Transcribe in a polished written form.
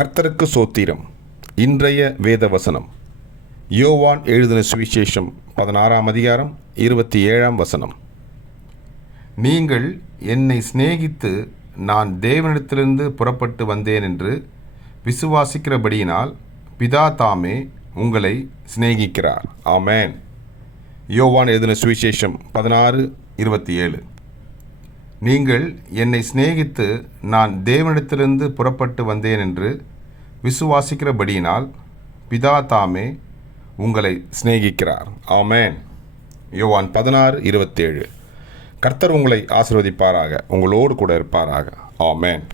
கர்த்தருக்கு சோத்திரம். இன்றைய வேத வசனம் யோவான் எழுதின சுவிசேஷம் 16ஆம் அதிகாரம் 27ஆம் வசனம். நீங்கள் என்னை சிநேகித்து நான் தேவனிடத்திலிருந்து புறப்பட்டு வந்தேன் என்று விசுவாசிக்கிறபடியினால் பிதா தாமே உங்களை சிநேகிக்கிறார். ஆமென். யோவான் எழுதின சுவிசேஷம் 16:27. நீங்கள் என்னை சிநேகித்து நான் தேவனிடத்திலிருந்து புறப்பட்டு வந்தேன் என்று விசுவாசிக்கிறபடியினால் பிதா தாமே உங்களை சிநேகிக்கிறார். ஆமென். யோவான் 16:27. கர்த்தர் உங்களை ஆசீர்வதிப்பாராக, உங்களோடு கூட இருப்பாராக. ஆமென்.